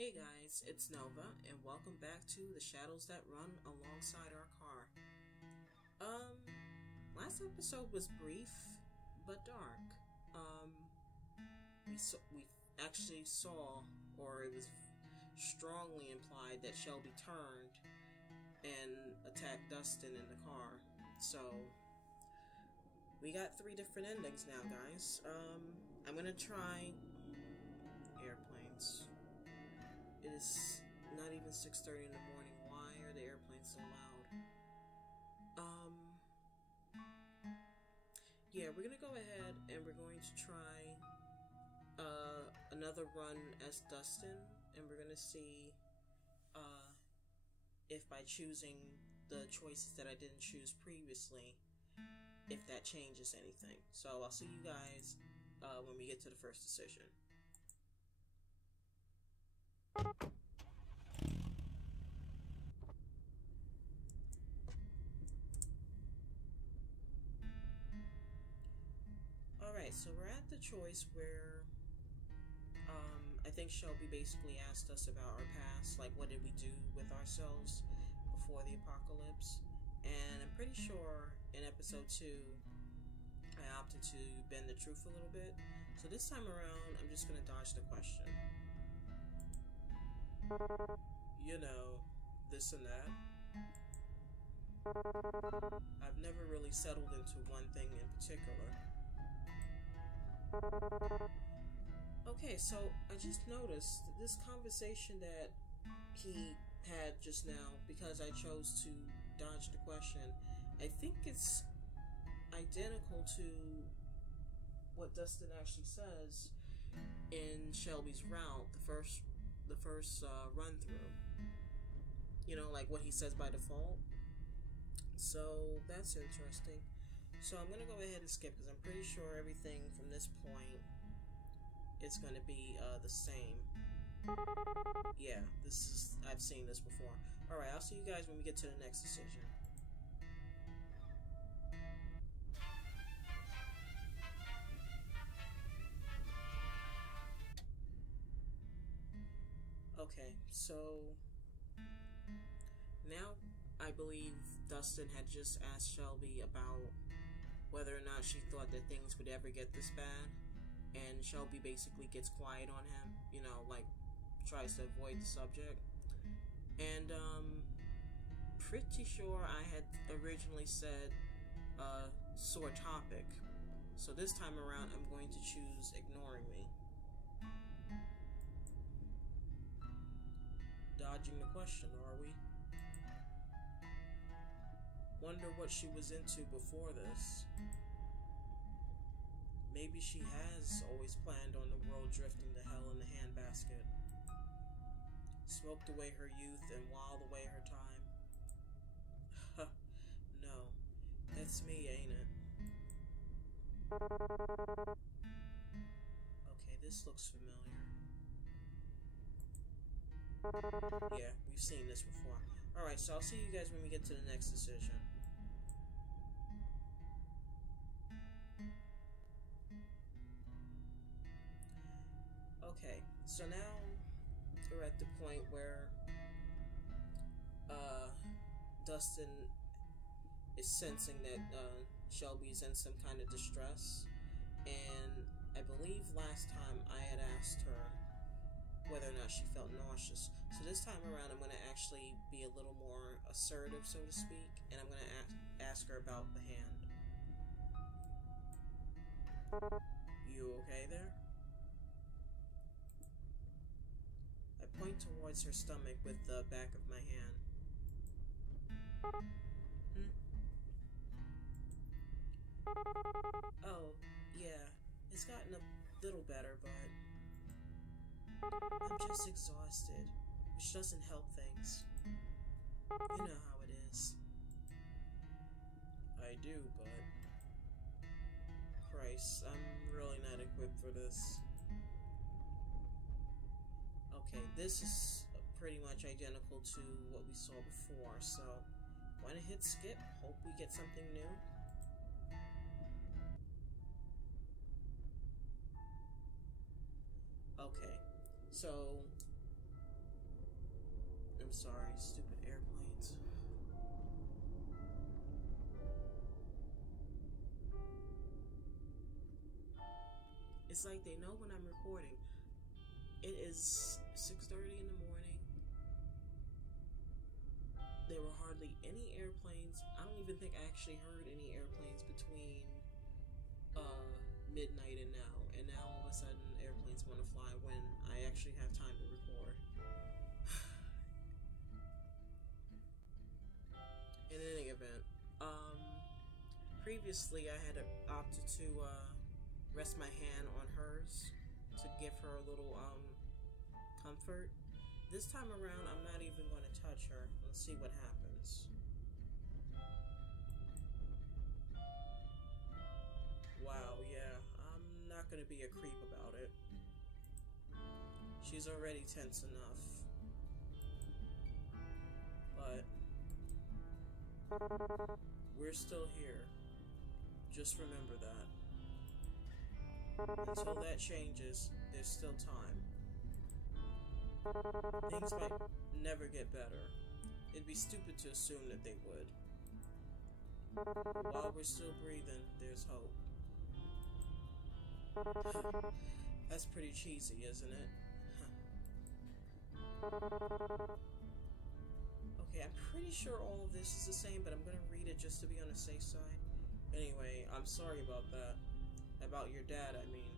Hey guys, it's Nova, and welcome back to The Shadows That Run Alongside Our Car. Last episode was brief, but dark. We actually saw, or it was strongly implied that Shelby turned and attacked Dustin in the car. So, we got 3 different endings now, guys. I'm gonna try airplanes. It is not even 6:30 in the morning. Why are the airplanes so loud? Yeah, we're gonna go ahead and we're going to try another run as Dustin, and we're gonna see if by choosing the choices that I didn't choose previously, if that changes anything. So I'll see you guys when we get to the first decision. Alright, so we're at the choice where I think Shelby basically asked us about our past, like what did we do with ourselves before the apocalypse. And I'm pretty sure in episode 2 I opted to bend the truth a little bit. So this time around I'm just going to dodge the question. You know, this and that. I've never really settled into one thing in particular. Okay, so I just noticed that this conversation that he had just now, because I chose to dodge the question, I think it's identical to what Dustin actually says in Shelby's route, the first run through. You know, like what he says by default. So that's interesting. So I'm gonna go ahead and skip because I'm pretty sure everything from this point is gonna be the same. Yeah, I've seen this before. Alright, I'll see you guys when we get to the next decision. Okay, so now I believe Dustin had just asked Shelby about whether or not she thought that things would ever get this bad, and Shelby basically gets quiet on him, you know, like tries to avoid the subject. And pretty sure I had originally said sore topic, so this time around I'm going to choose ignoring me. Dodging the question, are we? Wonder what she was into before this. Maybe she has always planned on the world drifting to hell in a handbasket. Smoked away her youth and whiled away her time. No, that's me, ain't it? Okay, this looks familiar. Yeah, we've seen this before. Alright, so I'll see you guys when we get to the next decision. Okay, so now we're at the point where Dustin is sensing that Shelby's in some kind of distress, and I believe last time I had asked her whether or not she felt nauseous. So this time around I'm going to actually be a little more assertive, so to speak, and I'm going to ask her about the hand. You okay there? I point towards her stomach with the back of my hand. Oh, yeah, it's gotten a little better, but I'm just exhausted, which doesn't help things. You know how it is. I do, but Christ, I'm really not equipped for this. Okay, this is pretty much identical to what we saw before, so I'm gonna hit skip, hope we get something new. Okay, so I'm sorry, stupid airplanes. It's like they know when I'm recording. It is 6:30 in the morning. There were hardly any airplanes. I don't even think I actually heard any airplanes between midnight and now. And now all of a sudden airplanes want to fly when I actually have time to record. In any event, previously I had opted to rest my hand on hers to give her a little comfort. This time around, I'm not even going to touch her. Let's see what happens. Wow, yeah, I'm not going to be a creep about it. She's already tense enough. But we're still here. Just remember that. Until that changes, there's still time. Things might never get better. It'd be stupid to assume that they would. While we're still breathing, there's hope. That's pretty cheesy, isn't it? Okay, I'm pretty sure all of this is the same, but I'm gonna read it just to be on the safe side. Anyway, I'm sorry about that. About your dad, I mean.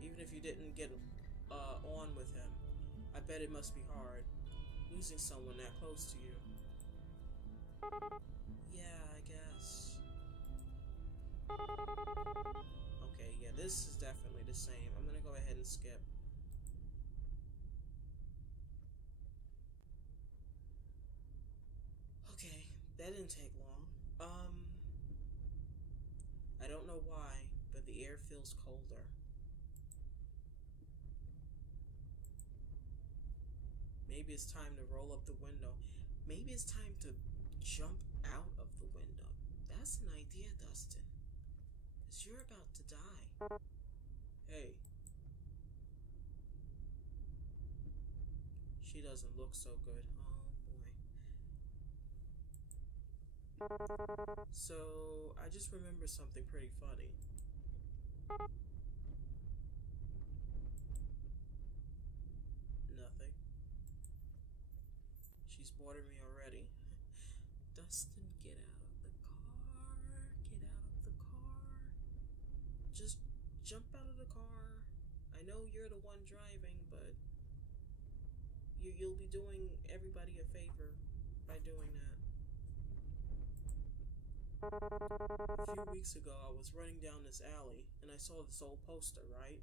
Even if you didn't get on with him, I bet it must be hard, losing someone that close to you. Yeah, I guess. Okay, yeah, this is definitely the same. I'm gonna go ahead and skip. Okay, that didn't take long. I don't know why, but the air feels colder. Maybe it's time to roll up the window. Maybe it's time to jump out of the window. That's an idea, Dustin. 'Cause you're about to die. Hey. She doesn't look so good. Oh, boy. So, I just remember something pretty funny. Nothing. She's bothering me already. Dustin, get out of the car. Get out of the car. Just jump out of the car. I know you're the one driving, but you'll be doing everybody a favor by doing that. A few weeks ago, I was running down this alley, and I saw this old poster, right?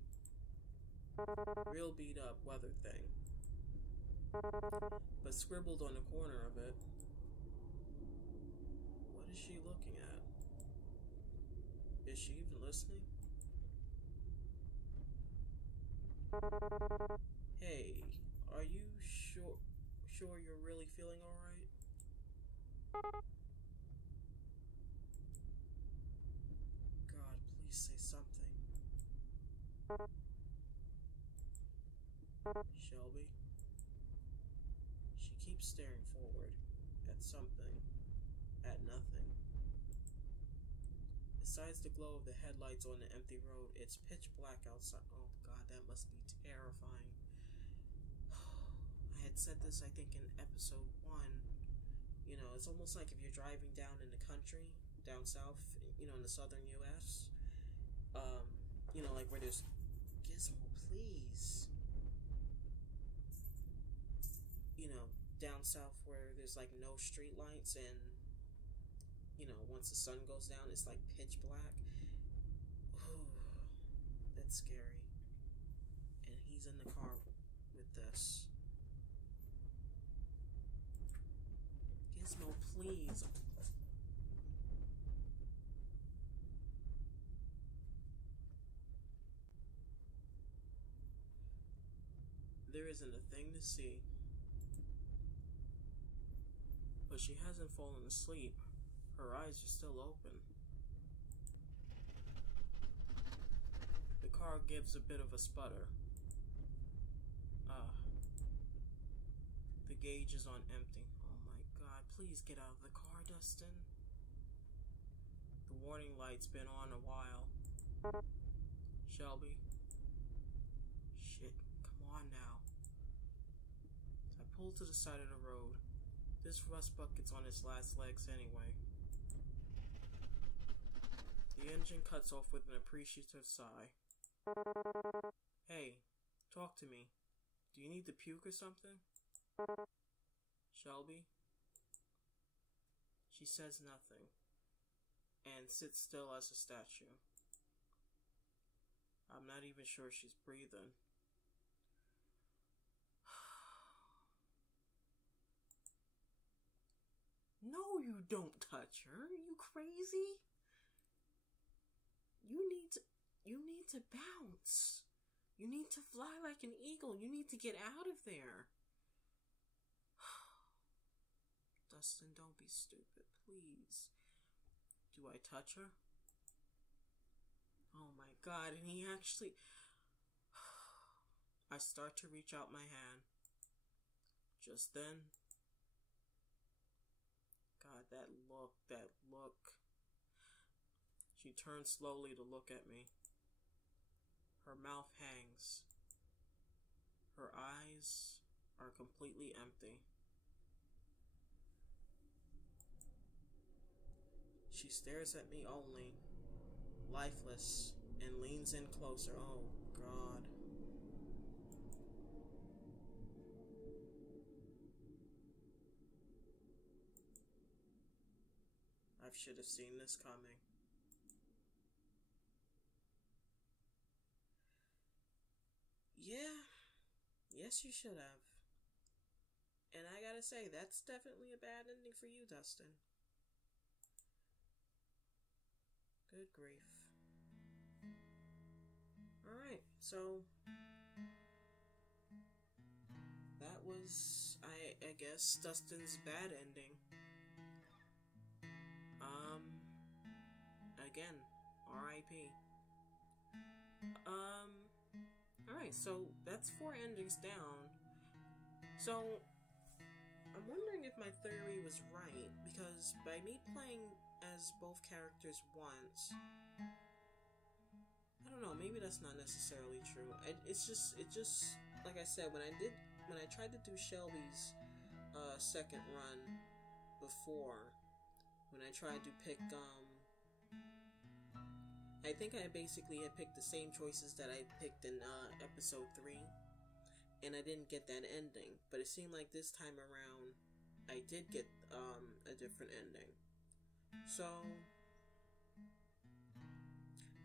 Real beat up weather thing. But scribbled on the corner of it. What is she looking at? Is she even listening? Hey, are you sure you're really feeling alright? God, please say something. Shelby? She keeps staring forward, at something, at nothing. Besides the glow of the headlights on the empty road, it's pitch black outside. Oh God, that must be terrifying. I had said this, I think, in episode 1. You know, it's almost like if you're driving down in the country, down south, you know, in the southern U.S., you know, like where there's Gizmo, please. You know, down south where there's like no street lights and, you know, once the sun goes down, it's like pitch black. Ooh, that's scary. And he's in the car with this. Gizmo, please. There isn't a thing to see. But she hasn't fallen asleep. Her eyes are still open. The car gives a bit of a sputter. The gauge is on empty. Oh my god, please get out of the car, Dustin. The warning light's been on a while. Shelby. Shit, come on now. So I pull to the side of the road. This rust bucket's on its last legs anyway. The engine cuts off with an appreciative sigh. Hey, talk to me. Do you need to puke or something? Shelby? She says nothing, and sits still as a statue. I'm not even sure she's breathing. No, you don't touch her. Are you crazy? You need to bounce. You need to fly like an eagle. You need to get out of there. Dustin, don't be stupid, please. Do I touch her? Oh my god, and he actually... I start to reach out my hand. Just then... God, that look. She turns slowly to look at me. Her mouth hangs. Her eyes are completely empty. She stares at me only, lifeless, and leans in closer. Oh, God. I should have seen this coming. Yeah, yes you should have. And I gotta say, that's definitely a bad ending for you, Dustin. Good grief. Alright, so that was, I guess, Dustin's bad ending. Again, R.I.P. Alright, so that's 4 endings down. So, I'm wondering if my theory was right, because by me playing as both characters once, I don't know, maybe that's not necessarily true. It just, like I said, when I tried to do Shelby's second run before, when I tried to pick, I think I basically had picked the same choices that I picked in episode 3, and I didn't get that ending. But it seemed like this time around, I did get a different ending. So,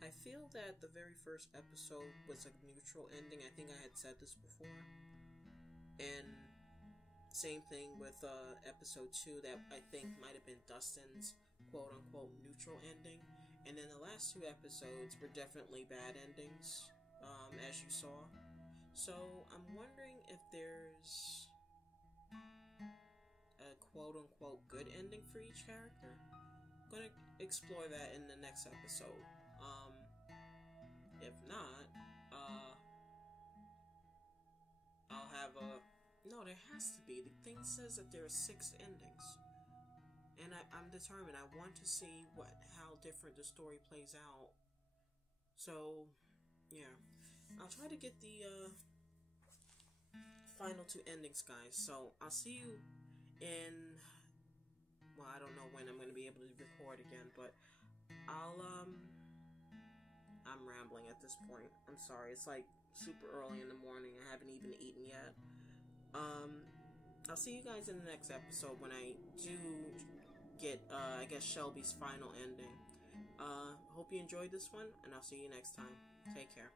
I feel that the very first episode was a neutral ending. I think I had said this before. And same thing with episode 2 that I think might have been Dustin's quote-unquote neutral ending. And then the last 2 episodes were definitely bad endings, as you saw. So, I'm wondering if there's a quote-unquote good ending for each character. I'm gonna explore that in the next episode. If not, I'll have a... No, there has to be. The thing says that there are 6 endings. And I'm determined. I want to see how different the story plays out. So, yeah. I'll try to get the final 2 endings, guys. So, I'll see you in... Well, I don't know when I'm going to be able to record again, but I'm rambling at this point. I'm sorry. It's like super early in the morning. I haven't even eaten yet. I'll see you guys in the next episode when I do get, I guess, Shelby's final ending. Hope you enjoyed this one, and I'll see you next time. Take care.